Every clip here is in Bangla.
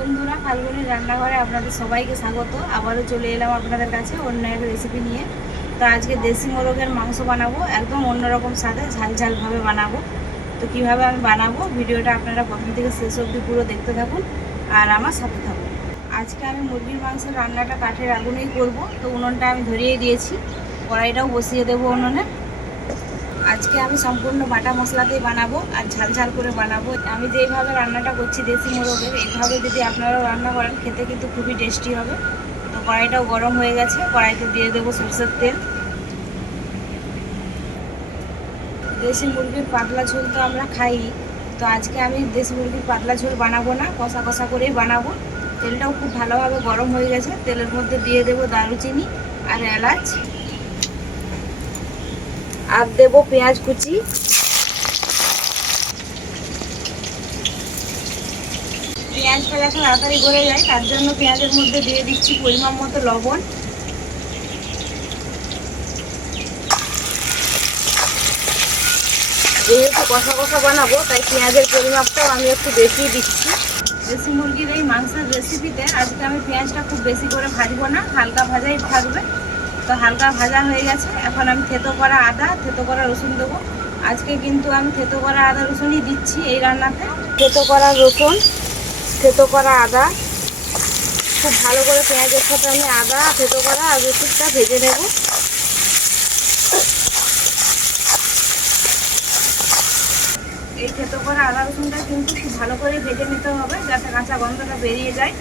বন্ধুরা, ফাল্গুনির রান্নাঘরে আপনাদের সবাইকে স্বাগত। আবারও চলে এলাম আপনাদের কাছে অন্য এক রেসিপি নিয়ে। তো আজকে দেশি মোরগের মাংস বানাবো, একদম অন্যরকম স্বাদে ঝাল ঝালভাবে বানাবো। তো কীভাবে আমি বানাবো, ভিডিওটা আপনারা প্রথম থেকে শেষ অবধি পুরো দেখতে থাকুন আর আমার সাথে থাকুন। আজকে আমি মুরগির মাংসের রান্নাটা কাঠের আগুনেই করব। তো উনুনটা আমি ধরিয়ে দিয়েছি, কড়াইটাও বসিয়ে দেবো উনুনে। আজকে আমি সম্পূর্ণ বাটা মশলাতেই বানাবো আর ঝাল ঝাল করে বানাবো। আমি যেইভাবে রান্নাটা করছি দেশি মোরগের এইভাবে যদি আপনারাও রান্না করেন, খেতে কিন্তু খুবই টেস্টি হবে। তো কড়াইটাও গরম হয়ে গেছে, কড়াইতে দিয়ে দেবো সরষের তেল। দেশি মুরগির পাতলা ঝোল তো আমরা খাই। তো আজকে আমি দেশি মুরগির পাতলা ঝোল বানাবো না, কষা কষা করেই বানাবো। তেলটাও খুব ভালোভাবে গরম হয়ে গেছে। তেলের মধ্যে দিয়ে দেবো দারুচিনি আর এলাচ। আর দেবো পেঁয়াজ কুচি। পেঁয়াজটা যাতে তাড়াতাড়ি গলে যায়, তার জন্য পেঁয়াজের মধ্যে দিয়ে দিচ্ছি পরিমাণ মতো লবণ। যেহেতু কষা কষা বানাবো, তাই পেঁয়াজের পরিমাপটাও আমি একটু বেশি দিচ্ছি। দেশি মুরগির এই মাংসের রেসিপিতে আজকে আমি পেঁয়াজটা খুব বেশি করে ভাজবো না, হালকা ভাজাই থাকবে। তো হালকা ভাজা হয়ে গেছে। এখন আমি থেতো করা আদা, থেতো করা রসুন দেবো। আজকে কিন্তু আমি থেতো করা আদা রসুনই দিচ্ছি এই রান্নাতে। থেতো করা রসুন, থেতো করা আদা। খুব ভালো করে পেঁয়াজের সাথে আমি আদা, থেতো করা আর রসুনটা ভেজে নেব। এই থেতো করা আদা রসুনটা কিন্তু খুব ভালো করে ভেজে নিতে হবে যাতে কাঁচা গন্ধটা বেরিয়ে যায়।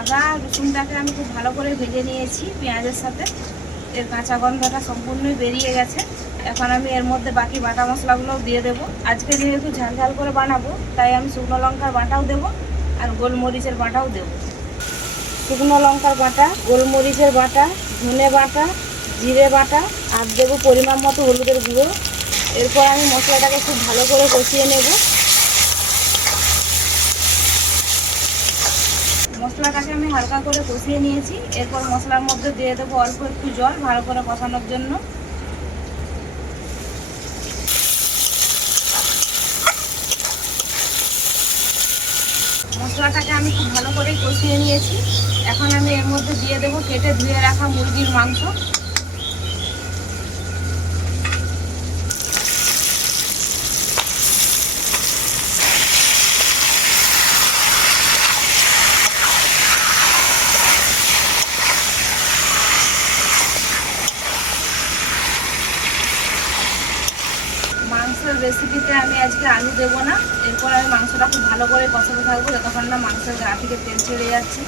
আদা রসুনটাকে আমি খুব ভালো করে ভেজে নিয়েছি পেঁয়াজের সাথে। এর কাঁচা গন্ধটা সম্পূর্ণই বেরিয়ে গেছে। এখন আমি এর মধ্যে বাকি বাটা মশলাগুলোও দিয়ে দেবো। আজকে যেহেতু ঝাল ঝাল করে বানাবো, তাই আমি শুকনো লঙ্কার বাটাও দেবো আর গোলমরিচের বাটাও দেবো। শুকনো লঙ্কার বাটা, গোলমরিচের বাটা, ধনে বাটা, জিরে বাটা, আর দেবো পরিমাণ মতো হলুদের গুঁড়ো। এরপর আমি মশলাটাকে খুব ভালো করে কষিয়ে নেব। মশলাটাকে আমি হালকা করে কষিয়ে নিয়েছি। এরপর মশলার মধ্যে দিয়ে দেবো অল্প একটু জল, ভালো করে কষানোর জন্য। মশলাটাকে আমি খুব ভালো করেই কষিয়ে নিয়েছি। এখন আমি এর মধ্যে দিয়ে দেবো কেটে ধুয়ে রাখা মুরগির মাংস। মাংসের রেসিপিতে আমি আজকে আলু দেবো না। এরপর আমি মাংসটা খুব ভালো করে কষাতে থাকব, যতক্ষণ না মাংসের গা থেকে তেল ছেড়ে যাচ্ছে।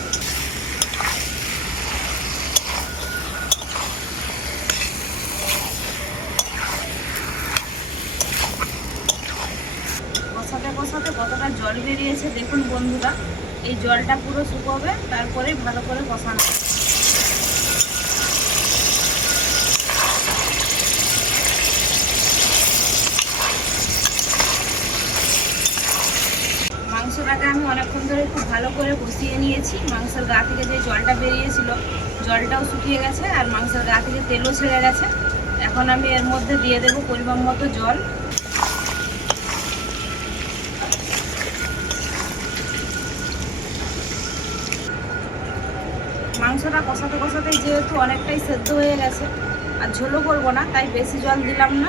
কষাতে কষাতে কতটা জল বেরিয়েছে, দেখুন বন্ধুরা। এই জলটা পুরো শুকোবে, তারপরে ভালো করে কষানো হবে। মাংসটাকে আমি অনেকক্ষণ ধরে খুব ভালো করে কষিয়ে নিয়েছি। মাংসের গা থেকে যে জলটা বেরিয়েছিল, জলটাও শুকিয়ে গেছে আর মাংসের গা থেকে তেলও ছেড়ে গেছে। এখন আমি এর মধ্যে দিয়ে দেবো পরিমাণ মতো জল। মাংসটা কষাতে কষাতে যেহেতু অনেকটাই সেদ্ধ হয়ে গেছে, আর ঝোলও করব না, তাই বেশি জল দিলাম না।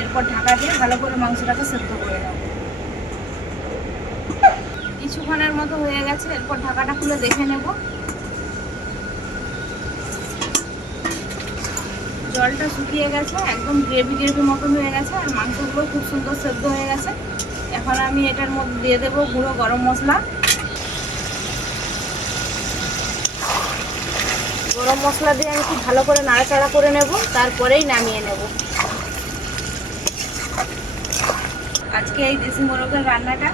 এরপর ঢাকা দিয়ে ভালো করে মাংসটাকে সেদ্ধ করে নেব। কিছুক্ষণের মতো হয়ে গেছে, এরপর ঢাকাটা খুলে দেখে নেব। জলটা শুকিয়ে গেছে, একদম গ্রেভি গ্রেভি মতন হয়ে গেছে, আর মাংসগুলো খুব সুন্দর সেদ্ধ হয়ে গেছে। এখন আমি এটার মধ্যে দিয়ে দেবো গুঁড়ো গরম মশলা। গরম মশলা দিয়ে আমি খুব ভালো করে নাড়াচাড়া করে নেব, তারপরেই নামিয়ে নেব। আজকে এই দেশি মোরগের রান্নাটা,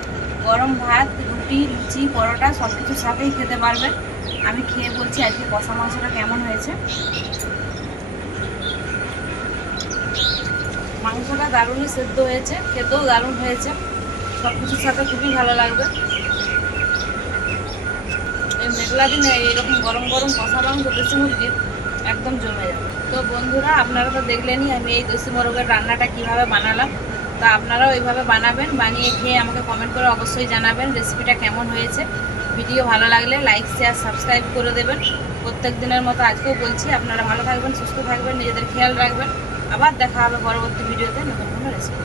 গরম ভাত রুটি, লুচি, পরোটা সব কিছুর সাথেই খেতে পারবেন আমি খেয়ে বলছি আজকে কষা মাংসটা কেমন হয়েছে। মাংসটা দারুণই সেদ্ধ হয়েছে, খেতেও দারুণ হয়েছে। সব কিছুর সাথে খুবই ভালো লাগবে। এই মেঘলা দিনে এরকম গরম গরম কষা মাংস দেশি মুরগির একদম জমে যাবে। তো বন্ধুরা, আপনারা তো দেখলেনই আমি এই দেশি মোরগের রান্নাটা কীভাবে বানালাম। তা আপনারাও এইভাবে বানাবেন, বানিয়ে খেয়ে আমাকে কমেন্ট করে অবশ্যই জানাবেন রেসিপিটা কেমন হয়েছে। ভিডিও ভালো লাগলে লাইক শেয়ার সাবস্ক্রাইব করে দেবেন। প্রত্যেক দিনের মতো আজকেও বলছি, আপনারা ভালো থাকবেন, সুস্থ থাকবেন, নিজেদের খেয়াল রাখবেন। আবার দেখা হবে পরবর্তী ভিডিওতে নতুন কোনো রেসিপি